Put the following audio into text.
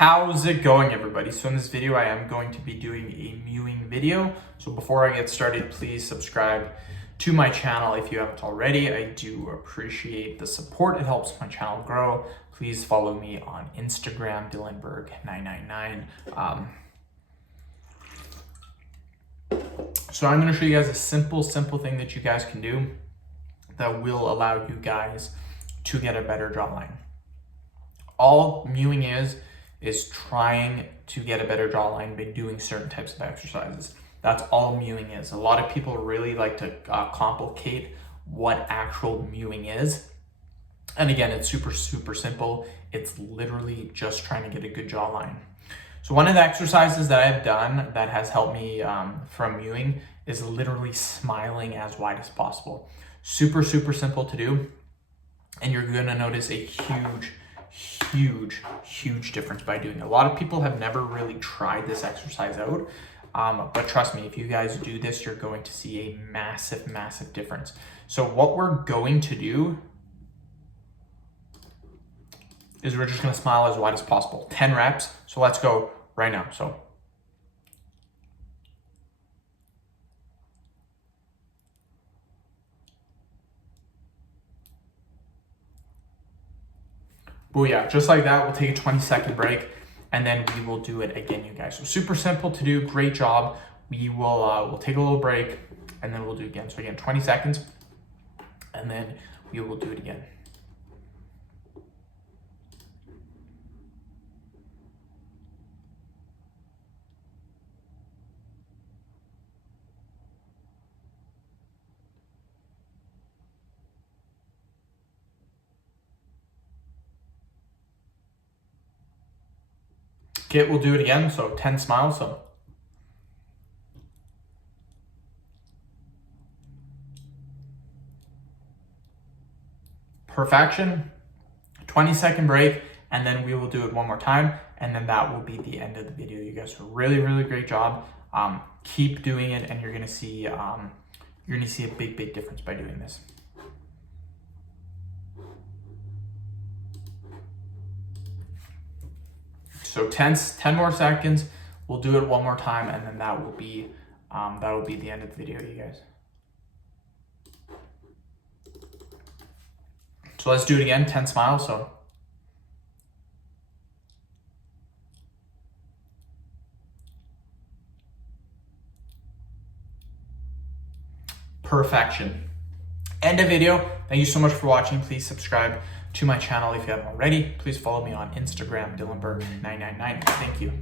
How's it going, everybody? So in this video, I am going to be doing a mewing video. So before I get started, please subscribe to my channel if you haven't already. I do appreciate the support. It helps my channel grow. Please follow me on Instagram, Dylanberg999. So I'm going to show you guys a simple thing that you guys can do that will allow you guys to get a better jawline. All mewing is trying to get a better jawline by doing certain types of exercises. That's all mewing is. A lot of people really like to complicate what actual mewing is. And again, it's super simple. It's literally just trying to get a good jawline. So one of the exercises that I've done that has helped me from mewing is literally smiling as wide as possible. Super simple to do. And you're gonna notice a huge difference by doing it. A lot of people have never really tried this exercise out, but trust me, if you guys do this, you're going to see a massive difference. So what we're going to do is we're just going to smile as wide as possible. 10 reps. So let's go right now. So booyah, just like that. We'll take a 20-second break and then we will do it again, you guys. So super simple to do, great job. We will we'll take a little break and then we'll do it again. So again, 20 seconds and then we will do it again. Okay, we'll do it again. So 10 smiles. So perfection, 20-second break, and then we will do it one more time. And then that will be the end of the video. You guys are really great job. Keep doing it and you're gonna see a big difference by doing this. So 10 more seconds, we'll do it one more time, and then that will be the end of the video, you guys. So let's do it again, 10 smiles, so. Perfection. End of video. Thank you so much for watching. Please subscribe to my channel if you haven't already. Please follow me on Instagram, Dylanberg999. Thank you.